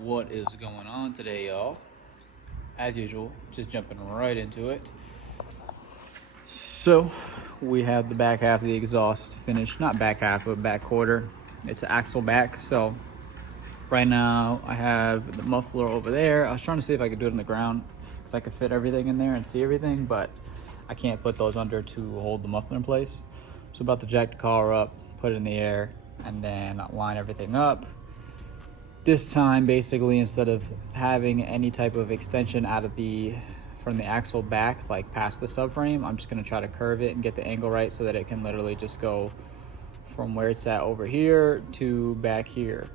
What is going on today, y'all? As usual, just jumping right into it. So we have the back half of the exhaust finished. Not back half, but back quarter. It's axle back. So right now I have the muffler over there. I was trying to see if I could do it on the ground so I could fit everything in there and see everything, but I can't put those under to hold the muffler in place. So about to jack the car up, put it in the air, and then line everything up. This time, basically, instead of having any type of extension out of from the axle back, like past the subframe, I'm just gonna try to curve it and get the angle right so that it can literally just go from where it's at over here to back here.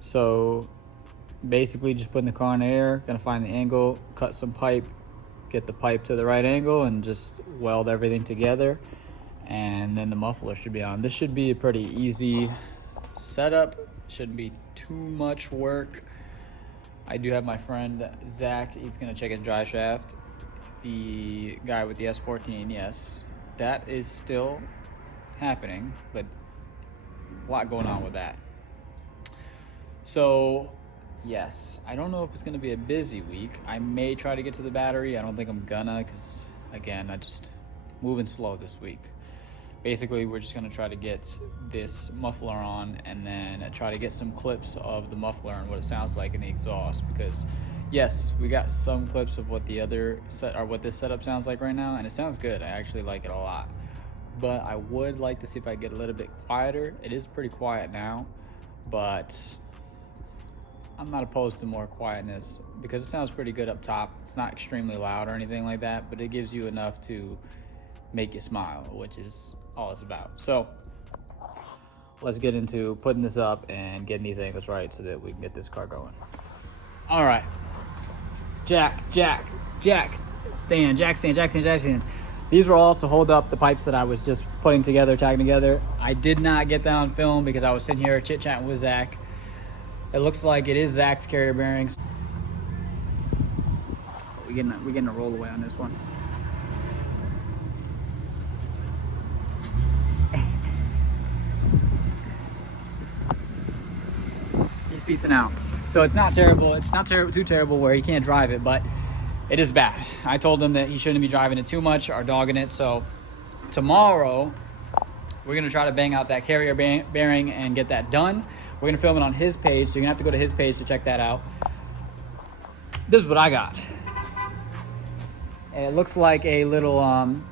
So basically just putting the car in the air, gonna find the angle, cut some pipe, get the pipe to the right angle, and just weld everything together, and then the muffler should be on. This should be a pretty easy setup. Shouldn't be too much work. I do have my friend Zach. He's gonna check his dry shaft. The guy with the S14, yes, that is still happening, but a lot going on with that. So yes, I don't know if it's gonna be a busy week. I may try to get to the battery. I don't think I'm gonna, because again, I just moving slow this week. Basically, we're just gonna try to get this muffler on and then try to get some clips of the muffler and what it sounds like in the exhaust, because yes, we got some clips of what what this setup sounds like right now, and it sounds good. I actually like it a lot, but I would like to see if I get a little bit quieter. It is pretty quiet now, but I'm not opposed to more quietness because it sounds pretty good up top. It's not extremely loud or anything like that, but it gives you enough to make you smile, which is all it's about. So let's get into putting this up and getting these angles right so that we can get this car going. All right, jack stand. These were all to hold up the pipes that I was just putting together, tagging together. I did not get that on film because I was sitting here chit-chatting with Zach. It looks like it is Zach's carrier bearings. We're getting a roll away on this one. Piecing out. So it's not terrible. It's not too terrible where he can't drive it, but it is bad. I told him that he shouldn't be driving it too much or dogging it. So tomorrow we're gonna try to bang out that carrier bearing and get that done. We're gonna film it on his page, so you're gonna have to go to his page to check that out. This is what I got. It looks like a little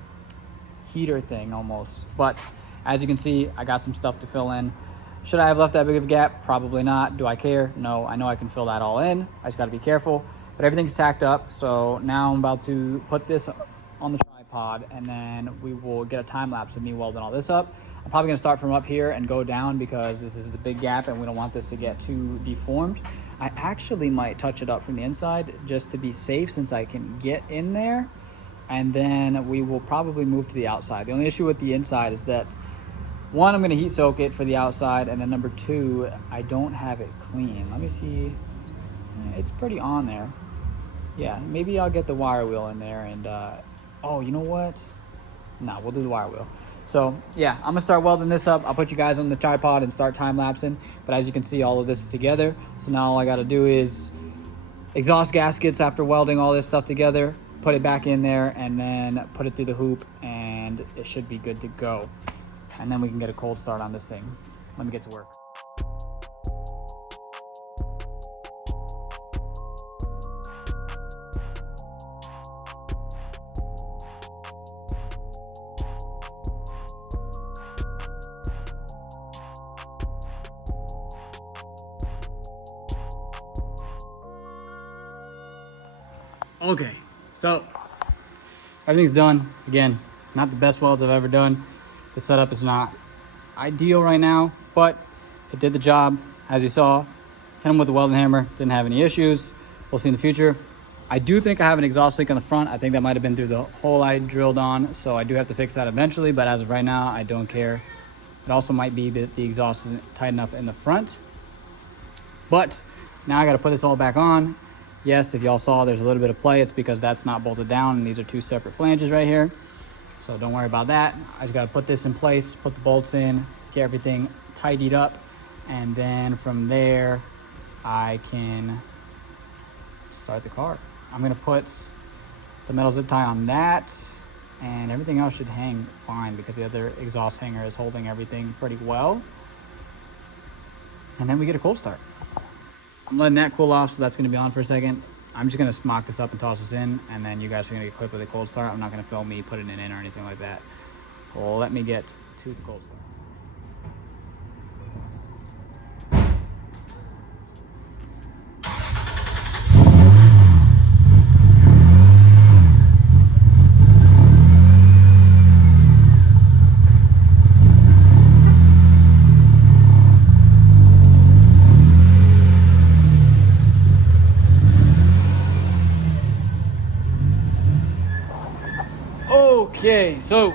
heater thing almost, but as you can see, I got some stuff to fill in. Should I have left that big of a gap? Probably not. Do I care? No, I know I can fill that all in. I just gotta be careful, but everything's tacked up. So now I'm about to put this on the tripod, and then we will get a time lapse of me welding all this up. I'm probably gonna start from up here and go down because this is the big gap and we don't want this to get too deformed. I actually might touch it up from the inside just to be safe, since I can get in there, and then we will probably move to the outside. The only issue with the inside is that, one, I'm gonna heat soak it for the outside, and then number two, I don't have it clean. Let me see. It's pretty on there. Yeah, maybe I'll get the wire wheel in there and, oh, you know what? No, we'll do the wire wheel. So yeah, I'm gonna start welding this up. I'll put you guys on the tripod and start time lapsing. But as you can see, all of this is together. So now all I gotta do is exhaust gaskets after welding all this stuff together, put it back in there, and then put it through the hoop, and it should be good to go. And then we can get a cold start on this thing. Let me get to work. Okay, so everything's done. Again, not the best welds I've ever done. The setup is not ideal right now, but it did the job. As you saw, hit them with the welding hammer, didn't have any issues. We'll see in the future. I do think I have an exhaust leak on the front. I think that might have been through the hole I drilled on, so I do have to fix that eventually, but as of right now, I don't care. It also might be that the exhaust isn't tight enough in the front. But now I gotta put this all back on. Yes, if y'all saw there's a little bit of play, it's because that's not bolted down, and these are two separate flanges right here. So don't worry about that. I just gotta put this in place, put the bolts in, get everything tidied up, and then from there, I can start the car. I'm gonna put the metal zip tie on that, and everything else should hang fine because the other exhaust hanger is holding everything pretty well. And then we get a cold start. I'm letting that cool off, so that's gonna be on for a second. I'm just gonna mock this up and toss this in, and then you guys are gonna get a clip of the cold start. I'm not gonna film me putting it in or anything like that. Well, let me get to the cold start. Okay, so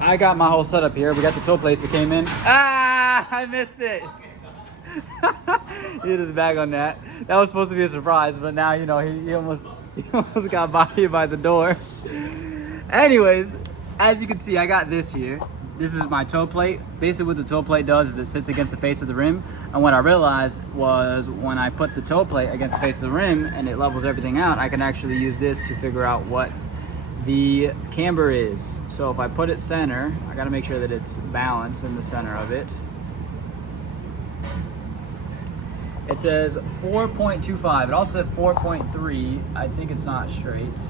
I got my whole setup here. We got the toe plates that came in. Ah, I missed it. He hit his bag on that. That was supposed to be a surprise, but now, you know, he almost got bodied by the door. Anyways, as you can see, I got this here. This is my toe plate. Basically what the toe plate does is it sits against the face of the rim. And what I realized was when I put the toe plate against the face of the rim and it levels everything out, I can actually use this to figure out what the camber is. So if I put it center, I gotta make sure that it's balanced in the center of it. It says 4.25. It also said 4.3. I think it's not straight.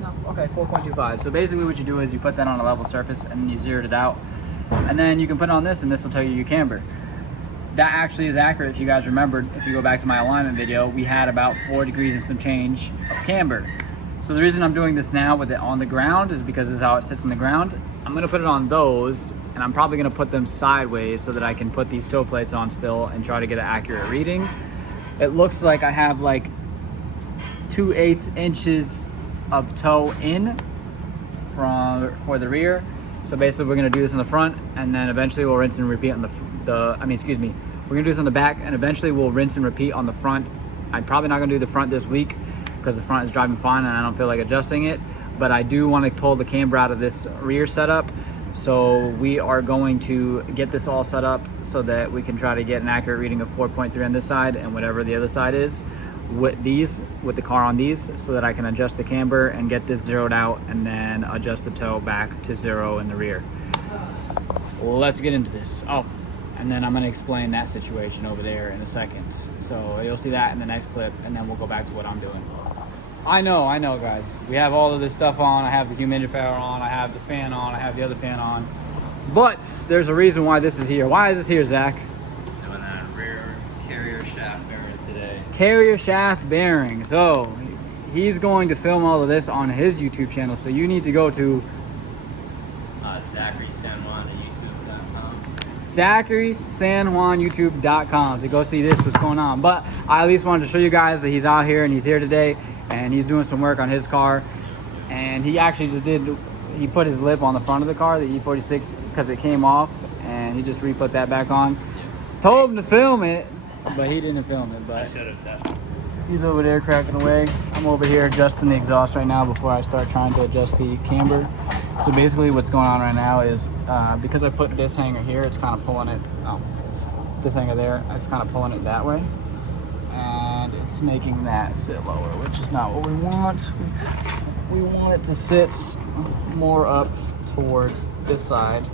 No, okay, 4.25. So basically what you do is you put that on a level surface and you zeroed it out. And then you can put it on this and this will tell you your camber. That actually is accurate. If you guys remembered, if you go back to my alignment video, we had about 4 degrees and some change of camber. So the reason I'm doing this now with it on the ground is because this is how it sits on the ground. I'm gonna put it on those, and I'm probably gonna put them sideways so that I can put these toe plates on still and try to get an accurate reading. It looks like I have like 2/8 inches of toe in for the rear. So basically we're gonna do this in the front, and then eventually we'll rinse and repeat on we're gonna do this on the back, and eventually we'll rinse and repeat on the front. I'm probably not gonna do the front this week because the front is driving fine and I don't feel like adjusting it, but I do want to pull the camber out of this rear setup. So we are going to get this all set up so that we can try to get an accurate reading of 4.3 on this side and whatever the other side is with the car on these, so that I can adjust the camber and get this zeroed out and then adjust the toe back to 0 in the rear. Well, let's get into this. Oh, and then I'm going to explain that situation over there in a second. So you'll see that in the next clip, and then we'll go back to what I'm doing. I know guys. We have all of this stuff on. I have the humidifier on, I have the fan on, I have the other fan on. But there's a reason why this is here. Why is this here, Zach? Doing that rear carrier shaft bearing today. Carrier shaft bearing. So he's going to film all of this on his YouTube channel. So you need to go to ZacharySanJuan.youtube.com to go see this, what's going on. But I at least wanted to show you guys that he's out here and he's here today and he's doing some work on his car. And he actually he put his lip on the front of the car, the E46, because it came off, and he just re-put that back on. Told him to film it, but he didn't film it. But I should have done. He's over there cracking away. I'm over here adjusting the exhaust right now before I start trying to adjust the camber. So basically what's going on right now is because I put this hanger here, it's kind of pulling it, this hanger there, it's kind of pulling it that way. And it's making that sit lower, which is not what we want. We want it to sit more up towards this side.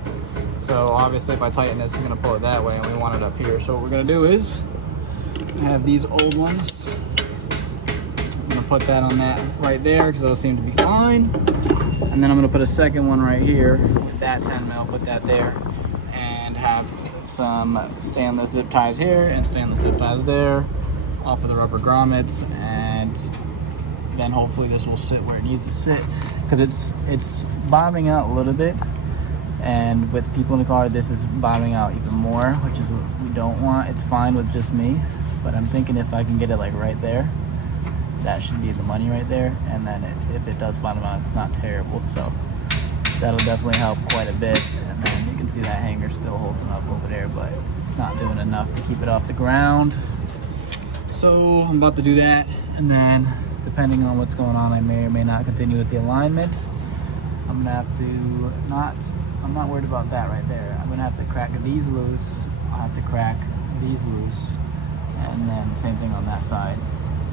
So obviously if I tighten this, it's gonna pull it that way, and we want it up here. So what we're gonna do is have these old ones. I'm gonna put that on that right there because those seem to be fine. And then I'm gonna put a second one right here with that 10 mil, put that there, and have some stainless zip ties here and stainless zip ties there off of the rubber grommets, and then hopefully this will sit where it needs to sit, because it's bobbing out a little bit, and with people in the car this is bobbing out even more, which is what we don't want. It's fine with just me, but I'm thinking if I can get it like right there, that should be the money right there, and then if it does bottom out, it's not terrible. So that'll definitely help quite a bit. And then you can see that hanger still holding up over there, but it's not doing enough to keep it off the ground. So I'm about to do that, and then depending on what's going on, I may or may not continue with the alignment. I'm gonna have to I'm not worried about that right there. I'm gonna have to crack these loose. I'll have to crack these loose, and then same thing on that side,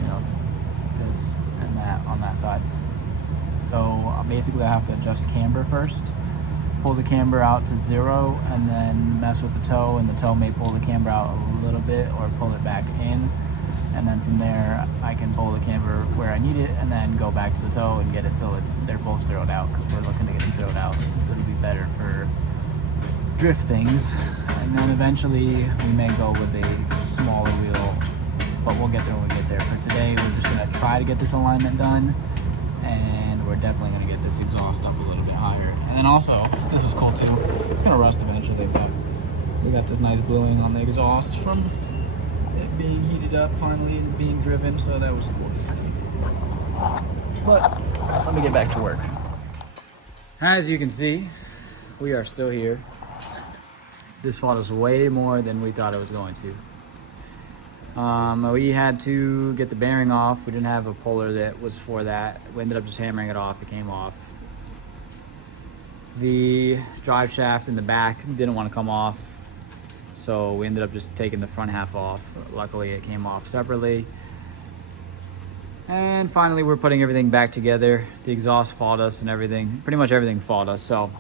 you know, this and that on that side. So basically I have to adjust camber first, pull the camber out to 0, and then mess with the toe, and the toe may pull the camber out a little bit or pull it back in, and then from there I can pull the camber where I need it and then go back to the toe and get it till they're both zeroed out, because we're looking to get them zeroed out, so it'll be better for drift things. And then eventually we may go with a smaller wheel, but we'll get there when we get there. For today we're just going to try to get this alignment done, and we're definitely going to get this exhaust up a little bit higher. And then also, this is cool too, it's going to rust eventually, but we got this nice bluing on the exhaust from it being heated up finally and being driven, so that was cool to see. But let me get back to work. As you can see, we are still here. This fought us way more than we thought it was going to. We had to get the bearing off. We didn't have a puller that was for that. We ended up just hammering it off. It came off. The drive shaft in the back didn't want to come off, so we ended up just taking the front half off. Luckily it came off separately. And finally we're putting everything back together. The exhaust fought us and everything. Pretty much everything fought us. So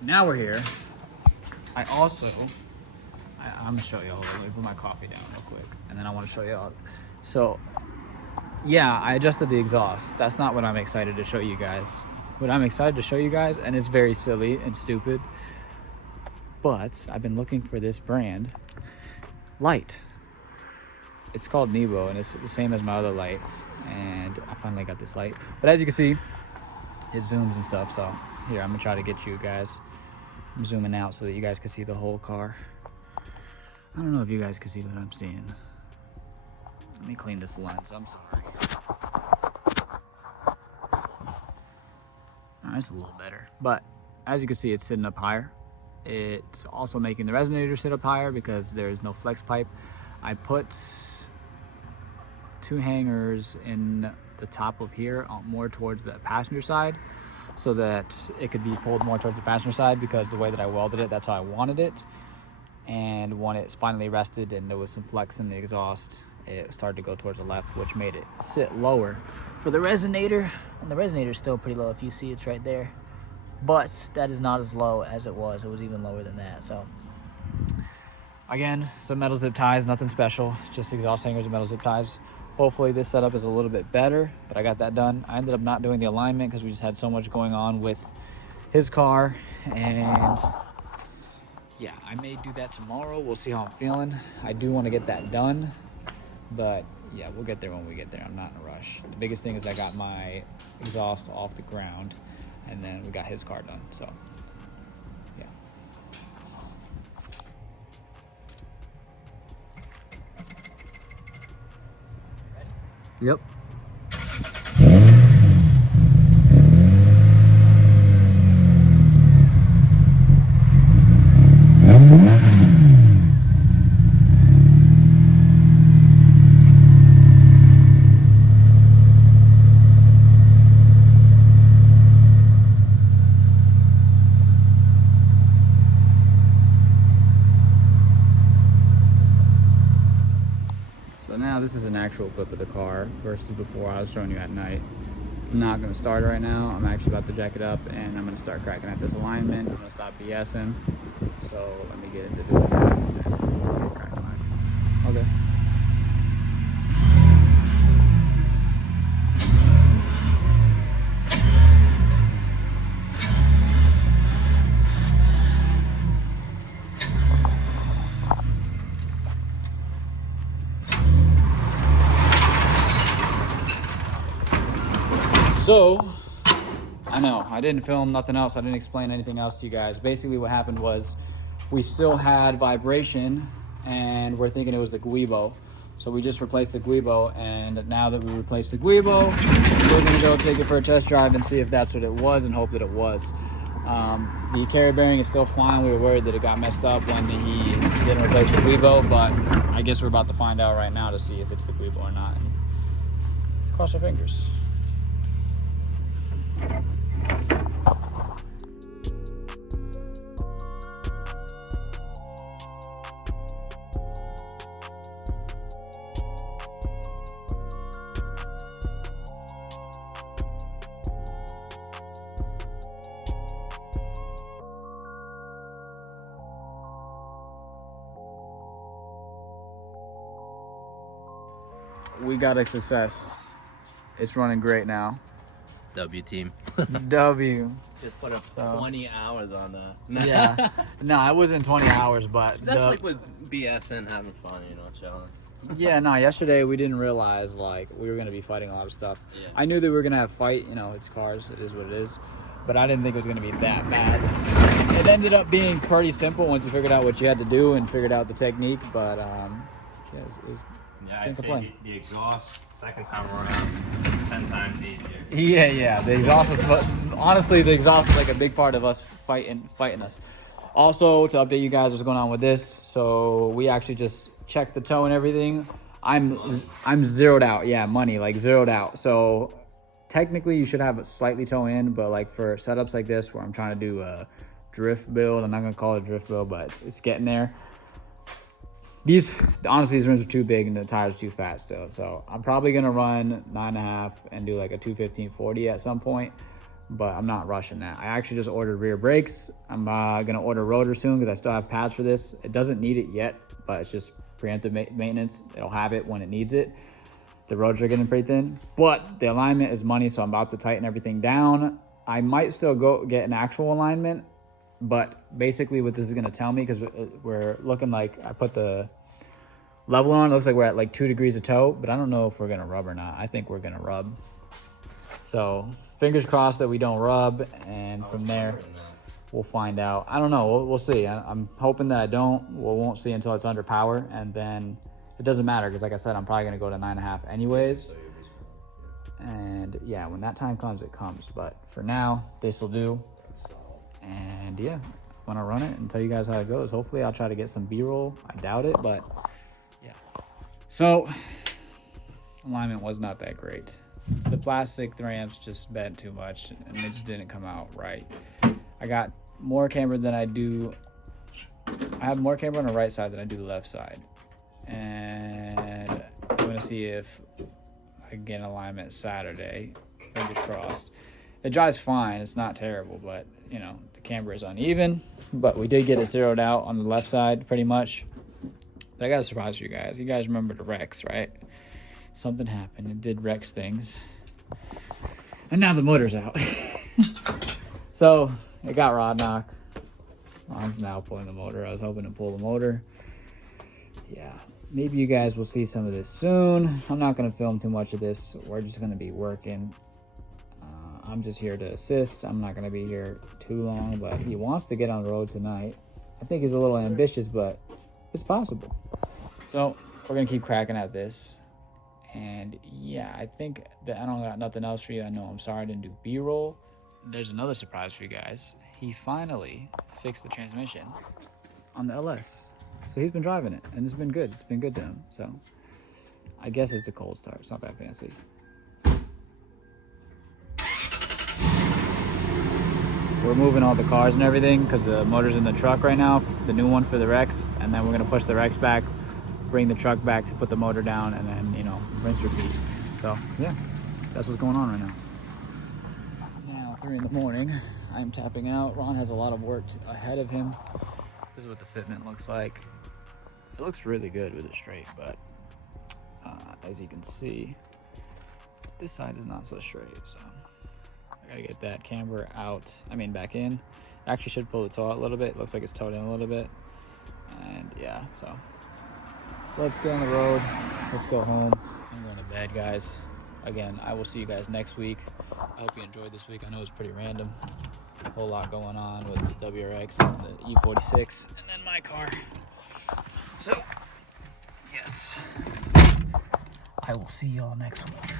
now we're here. I'm gonna show y'all. Let me put my coffee down real quick, and then I want to show y'all. So yeah, I adjusted the exhaust. That's not what I'm excited to show you guys. What I'm excited to show you guys, and it's very silly and stupid, but I've been looking for this brand light. It's called Nebo, and it's the same as my other lights, and I finally got this light. But as you can see, it zooms and stuff. So here, I'm gonna try to get you guys. I'm zooming out so that you guys can see the whole car. I don't know if you guys can see what I'm seeing. Let me clean this lens, I'm sorry. Alright, it's a little better. But as you can see, it's sitting up higher. It's also making the resonator sit up higher because there's no flex pipe. I put 2 hangers in the top of here, more towards the passenger side, so that it could be pulled more towards the passenger side, because the way that I welded it, that's how I wanted it. And when it's finally rested and there was some flex in the exhaust, it started to go towards the left, which made it sit lower for the resonator. And the resonator is still pretty low. If you see, it's right there, but that is not as low as it was. It was even lower than that. So again, some metal zip ties, nothing special, just exhaust hangers and metal zip ties. Hopefully this setup is a little bit better, but I got that done. I ended up not doing the alignment because we just had so much going on with his car, and yeah, I may do that tomorrow. We'll see how I'm feeling. I do want to get that done, but yeah, we'll get there when we get there. I'm not in a rush. The biggest thing is I got my exhaust off the ground, and then we got his car done, so yeah. Yep. So now this is an actual clip of the car versus before I was showing you at night. I'm not going to start it right now. I'm actually about to jack it up, and I'm going to start cracking at this alignment. I'm going to stop BSing. So let me get into doing that, and then let's get cracking. Okay. So, I know, I didn't film nothing else. I didn't explain anything else to you guys. Basically what happened was we still had vibration, and we're thinking it was the guibo. So we just replaced the guibo, and now that we replaced the guibo, we're gonna go take it for a test drive and see if that's what it was, and hope that it was. The carrier bearing is still fine. We were worried that it got messed up when he didn't replace the guibo, but I guess we're about to find out right now to see if it's the guibo or not. And cross our fingers. we got a success. It's running great now. W team. W. Just put up So- 20 hours on that. Yeah. No, I wasn't 20 hours, but That's like with BS and having fun, you know, chilling. yeah, no, yesterday we didn't realize like we were gonna be fighting a lot of stuff. Yeah. I knew that we were gonna have fight, you know, it's cars, it is what it is. But I didn't think it was gonna be that bad. It ended up being pretty simple once you figured out what you had to do and figured out the technique, but yeah, it was Yeah, can't I'd say complain. the exhaust, second time around, 10 times easier. Yeah, the exhaust is honestly the exhaust is like a big part of us fighting us. Also, to update you guys what's going on with this, so we actually just checked the tow and everything. I'm zeroed out. Yeah, money, like zeroed out. So technically you should have it slightly tow in, but like for setups like this where I'm trying to do a drift build, I'm not gonna call it a drift build, but it's getting there. Honestly, these rims are too big and the tires are too fat still. So I'm probably gonna run 9.5 and do like a 215/40 at some point, but I'm not rushing that. I actually just ordered rear brakes. I'm gonna order rotor soon because I still have pads for this. It doesn't need it yet, but it's just preemptive maintenance. It'll have it when it needs it. The rotors are getting pretty thin, but the alignment is money, so I'm about to tighten everything down. I might still go get an actual alignment, but basically what this is gonna tell me, because we're looking like, I put the leveler on, it looks like we're at like 2 degrees of tow, but I don't know if we're gonna rub or not. I think we're gonna rub. So fingers crossed that we don't rub, and from there we'll find out. I don't know, we'll see. I'm hoping that I don't. We won't see until it's under power, and then it doesn't matter because like I said, I'm probably gonna go to 9.5 anyways. And yeah, when that time comes, it comes. But for now, this will do. And yeah, I'm gonna run it and tell you guys how it goes. Hopefully I'll try to get some B-roll. I doubt it, but yeah. So alignment was not that great. The plastic ramps just bent too much and it just didn't come out right. I got more camber than I do. I have more camber on the right side than I do the left side. And I'm gonna see if I can get an alignment Saturday. Fingers crossed. It drives fine, it's not terrible, but you know, the camber is uneven. But we did get it zeroed out on the left side pretty much. But I got a surprise for you guys. You guys remember the Rex, right? Something happened, it did Rex things. And now the motor's out. So it got rod knock. Ron's now pulling the motor. I was hoping to pull the motor. Yeah, maybe you guys will see some of this soon. I'm not gonna film too much of this. We're just gonna be working. I'm just here to assist. I'm not gonna be here too long, but he wants to get on the road tonight. I think he's a little ambitious, but it's possible. So we're gonna keep cracking at this. And yeah, I think that I don't got nothing else for you. I know I'm sorry I didn't do B-roll. There's another surprise for you guys. He finally fixed the transmission on the LS. So he's been driving it and it's been good. It's been good to him. So I guess it's a cold start. It's not that fancy. We're moving all the cars and everything because the motor's in the truck right now, the new one for the Rex. And then we're gonna push the Rex back, bring the truck back to put the motor down, and then, you know, rinse, repeat. So yeah, that's what's going on right now. Now, 3 in the morning, I am tapping out. Ron has a lot of work ahead of him. This is what the fitment looks like. It looks really good with it straight, but as you can see, this side is not so straight, so I gotta get that camber out, back in. Actually should pull the toe out a little bit. It looks like it's towed in a little bit. And yeah, so let's get on the road. Let's go home. I'm going to bed, guys. Again, I will see you guys next week. I hope you enjoyed this week. I know it's pretty random. A whole lot going on with the WRX and the E46 and then my car. So, yes. I will see y'all next week.